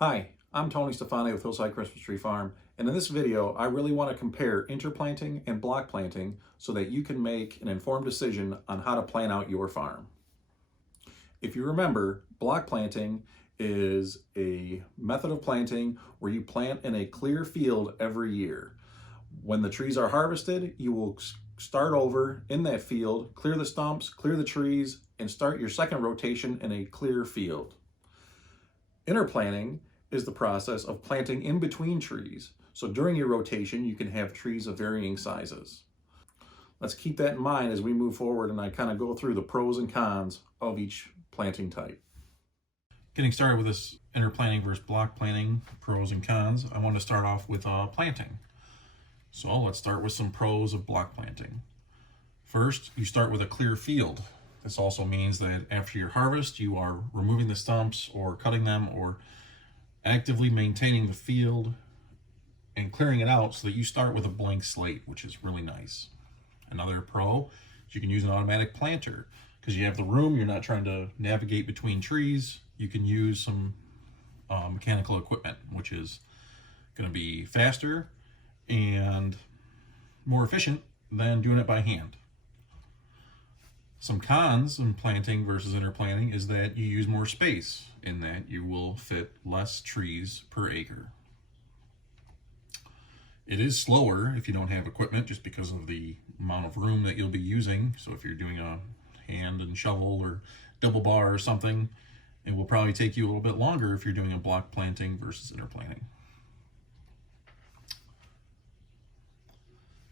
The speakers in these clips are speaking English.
Hi, I'm Tony Stefani with Hillside Christmas Tree Farm, and in this video I really want to compare interplanting and block planting so that you can make an informed decision on how to plan out your farm. If you remember, block planting is a method of planting where you plant in a clear field every year. When the trees are harvested, you will start over in that field, clear the stumps, clear the trees, and start your second rotation in a clear field. Interplanting is the process of planting in between trees. So during your rotation, you can have trees of varying sizes. Let's keep that in mind as we move forward and I kind of go through the pros and cons of each planting type. Getting started with this interplanting versus block planting, pros and cons, I want to start off with planting. So let's start with some pros of block planting. First, you start with a clear field. This also means that after your harvest, you are removing the stumps or cutting them or actively maintaining the field and clearing it out so that you start with a blank slate, which is really nice. Another pro is you can use an automatic planter because you have the room, you're not trying to navigate between trees. You can use some mechanical equipment, which is going to be faster and more efficient than doing it by hand. Some cons in planting versus interplanting is that you use more space in that you will fit less trees per acre. It is slower if you don't have equipment just because of the amount of room that you'll be using. So if you're doing a hand and shovel or double bar or something, it will probably take you a little bit longer if you're doing a block planting versus interplanting.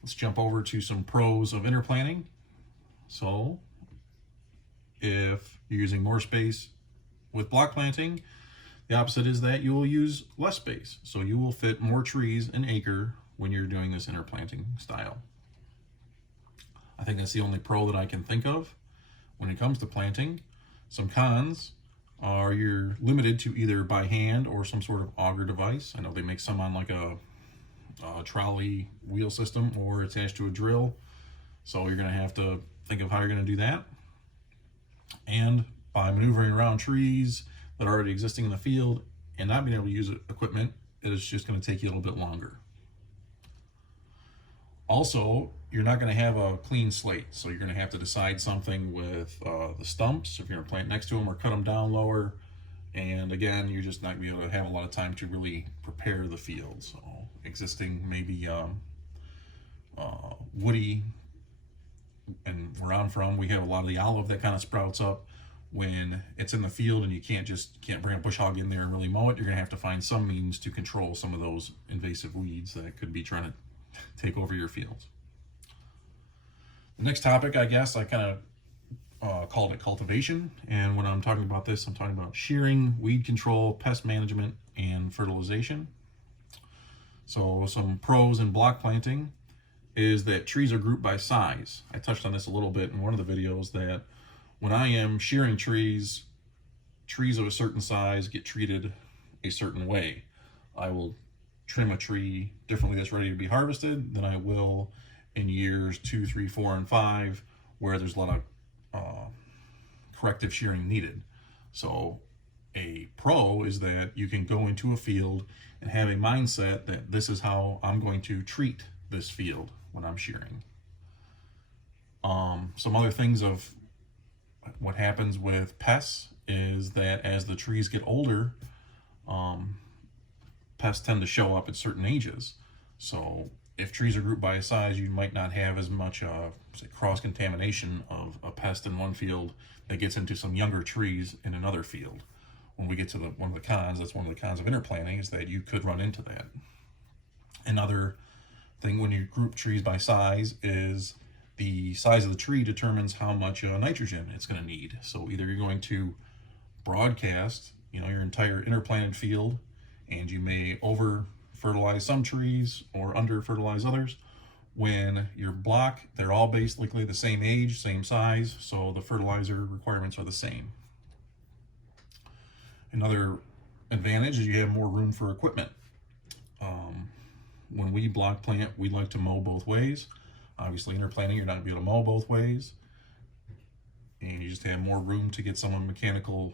Let's jump over to some pros of interplanting. So if you're using more space with block planting, the opposite is that you will use less space. So you will fit more trees an acre when you're doing this interplanting style. I think that's the only pro that I can think of when it comes to planting. Some cons are you're limited to either by hand or some sort of auger device. I know they make some on like a trolley wheel system or attached to a drill. So you're gonna have to think of how you're gonna do that. And by maneuvering around trees that are already existing in the field and not being able to use equipment, it is just going to take you a little bit longer. Also, you're not going to have a clean slate, so you're going to have to decide something with the stumps, if you're going to plant next to them or cut them down lower. And again, you're just not going to be able to have a lot of time to really prepare the field. So existing maybe woody, and where I'm from, we have a lot of the olive that kind of sprouts up when it's in the field, and you can't bring a bush hog in there and really mow it. You're gonna have to find some means to control some of those invasive weeds that could be trying to take over your fields. The next topic, I guess, I kind of called it cultivation, and when I'm talking about this, I'm talking about shearing, weed control, pest management, and fertilization. So some pros in block planting is that trees are grouped by size. I touched on this a little bit in one of the videos that when I am shearing trees, trees of a certain size get treated a certain way. I will trim a tree differently that's ready to be harvested than I will in years 2, 3, 4, and 5, where there's a lot of corrective shearing needed. So a pro is that you can go into a field and have a mindset that this is how I'm going to treat this field when I'm shearing. Some other things of what happens with pests is that as the trees get older, pests tend to show up at certain ages. So if trees are grouped by a size, you might not have as much cross-contamination of a pest in one field that gets into some younger trees in another field. When we get to one of the cons, that's one of the cons of interplanting, is that you could run into that. Another thing when you group trees by size is the size of the tree determines how much nitrogen it's going to need. So either you're going to broadcast, your entire interplanted field, and you may over fertilize some trees or under fertilize others. When your block, they're all basically the same age, same size, so the fertilizer requirements are the same. Another advantage is you have more room for equipment. When we block plant, we like to mow both ways. Obviously, interplanting, you're not going to be able to mow both ways. And you just have more room to get some mechanical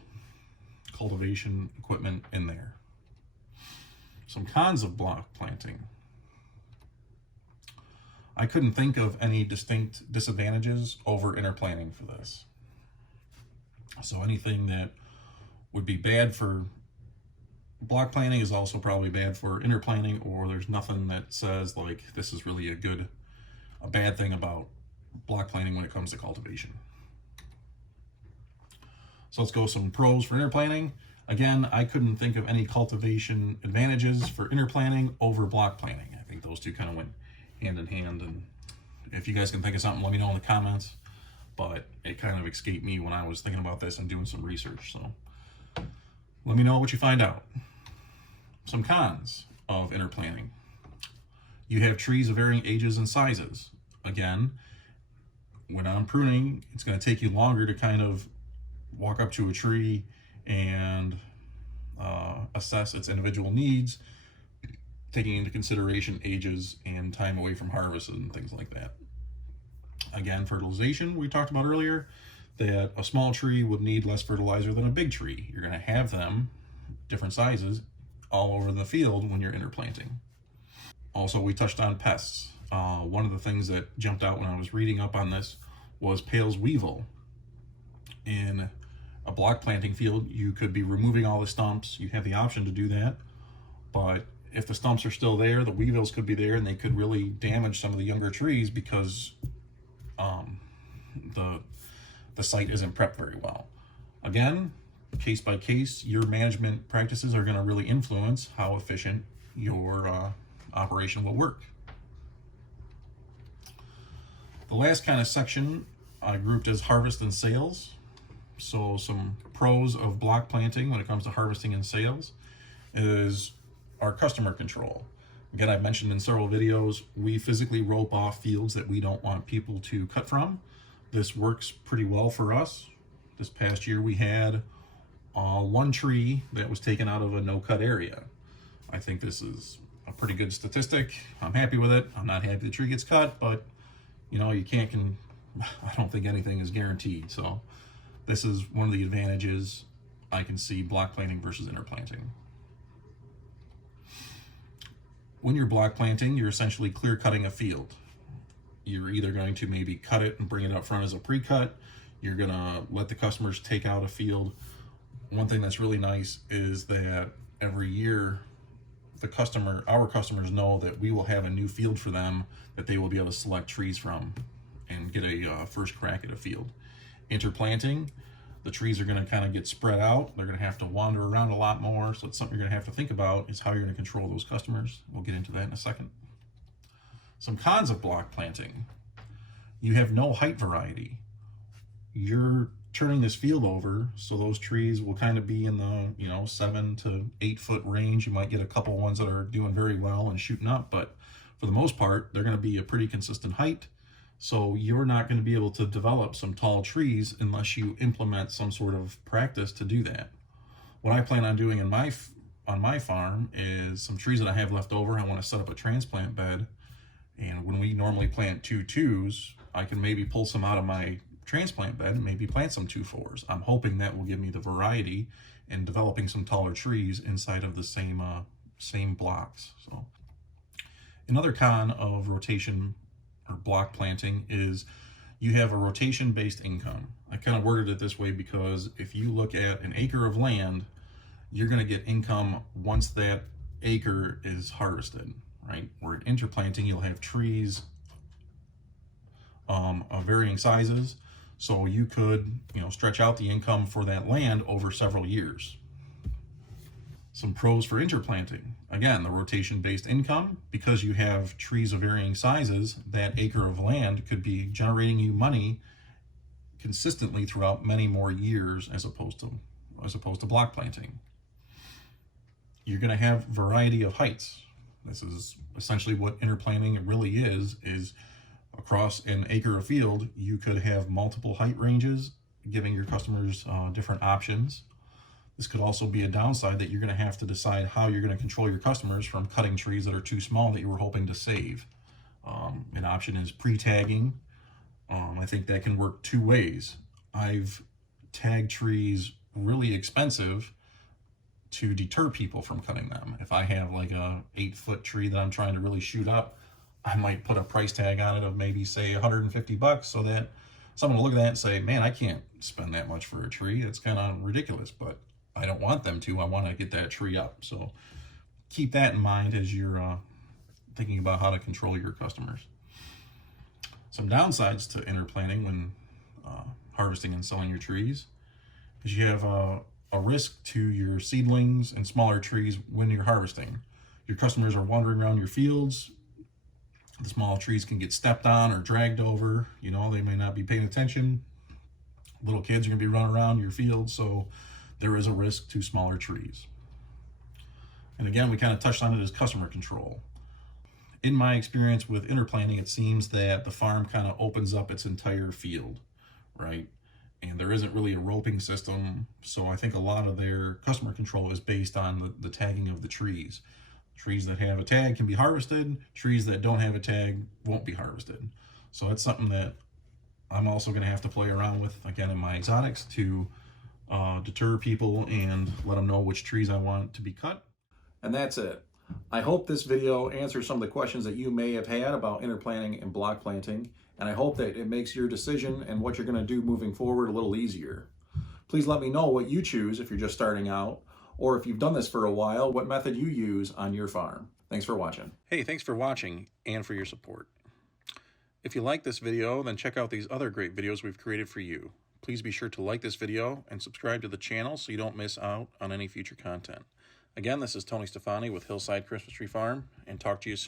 cultivation equipment in there. Some cons of block planting. I couldn't think of any distinct disadvantages over interplanting for this. So anything that would be bad for block planting is also probably bad for interplanting, or there's nothing that says like this is really a bad thing about block planting when it comes to cultivation. So let's go some pros for interplanting. Again, I couldn't think of any cultivation advantages for interplanting over block planting. I think those two kind of went hand in hand, and if you guys can think of something, let me know in the comments. But it kind of escaped me when I was thinking about this and doing some research. So let me know what you find out. Some cons of interplanting. You have trees of varying ages and sizes. Again, when I'm pruning, it's going to take you longer to kind of walk up to a tree and assess its individual needs, taking into consideration ages and time away from harvest and things like that. Again, fertilization, we talked about earlier, that a small tree would need less fertilizer than a big tree. You're going to have them, different sizes, all over the field when you're interplanting. Also, we touched on pests. One of the things that jumped out when I was reading up on this was Pale's weevil. In a block planting field, you could be removing all the stumps. You have the option to do that, but if the stumps are still there, the weevils could be there, and they could really damage some of the younger trees because the site isn't prepped very well. Again, case by case, your management practices are going to really influence how efficient your operation will work. The last kind of section I grouped as harvest and sales. So some pros of block planting when it comes to harvesting and sales is our customer control. Again, I've mentioned in several videos, we physically rope off fields that we don't want people to cut from. This works pretty well for us. This past year we had one tree that was taken out of a no-cut area. I think this is a pretty good statistic. I'm happy with it. I'm not happy the tree gets cut, but you know, I don't think anything is guaranteed. So this is one of the advantages I can see block planting versus interplanting. When you're block planting, you're essentially clear cutting a field. You're either going to maybe cut it and bring it up front as a pre-cut. You're gonna let the customers take out a field. One thing that's really nice is that every year our customers know that we will have a new field for them that they will be able to select trees from and get a first crack at a field. Interplanting, the trees are going to kind of get spread out. They're going to have to wander around a lot more. So it's something you're going to have to think about, is how you're going to control those customers. We'll get into that in a second. Some cons of block planting. You have no height variety. You're turning this field over, so those trees will kind of be in the 7 to 8 foot range. You might get a couple ones that are doing very well and shooting up, but for the most part, they're going to be a pretty consistent height. So you're not going to be able to develop some tall trees unless you implement some sort of practice to do that. What I plan on doing on my farm is some trees that I have left over. I want to set up a transplant bed, and when we normally plant 2-2s, I can maybe pull some out of my transplant bed and maybe plant some 2-4s. I'm hoping that will give me the variety in developing some taller trees inside of the same blocks. So another con of rotation or block planting is you have a rotation based income. I kind of worded it this way because if you look at an acre of land, you're going to get income once that acre is harvested, right? Where at interplanting, you'll have trees of varying sizes. So you could, stretch out the income for that land over several years. Some pros for interplanting. Again, the rotation-based income, because you have trees of varying sizes, that acre of land could be generating you money consistently throughout many more years as opposed to block planting. You're going to have variety of heights. This is essentially what interplanting really is across an acre of field, you could have multiple height ranges, giving your customers different options. This could also be a downside that you're going to have to decide how you're going to control your customers from cutting trees that are too small that you were hoping to save. An option is pre-tagging. I think that can work two ways. I've tagged trees really expensive to deter people from cutting them. If I have like a 8-foot tree that I'm trying to really shoot up, I might put a price tag on it of maybe say $150 so that someone will look at that and say, man, I can't spend that much for a tree. It's kind of ridiculous, but I don't want them to. I want to get that tree up. So keep that in mind as you're thinking about how to control your customers. Some downsides to interplanting when harvesting and selling your trees is you have a risk to your seedlings and smaller trees when you're harvesting. Your customers are wandering around your fields. The small trees can get stepped on or dragged over. You know, they may not be paying attention. Little kids are going to be running around your field, so there is a risk to smaller trees. And again, we kind of touched on it as customer control. In my experience with interplanting, it seems that the farm kind of opens up its entire field, right? And there isn't really a roping system, so I think a lot of their customer control is based on the tagging of the trees. Trees that have a tag can be harvested. Trees that don't have a tag won't be harvested. So it's something that I'm also going to have to play around with, again, in my exotics to deter people and let them know which trees I want to be cut. And that's it. I hope this video answers some of the questions that you may have had about interplanting and block planting, and I hope that it makes your decision and what you're going to do moving forward a little easier. Please let me know what you choose if you're just starting out, or if you've done this for a while, what method you use on your farm. Thanks for watching. Hey, thanks for watching and for your support. If you like this video, then check out these other great videos we've created for you. Please be sure to like this video and subscribe to the channel so you don't miss out on any future content. Again, this is Tony Stefani with Hillside Christmas Tree Farm, and talk to you soon.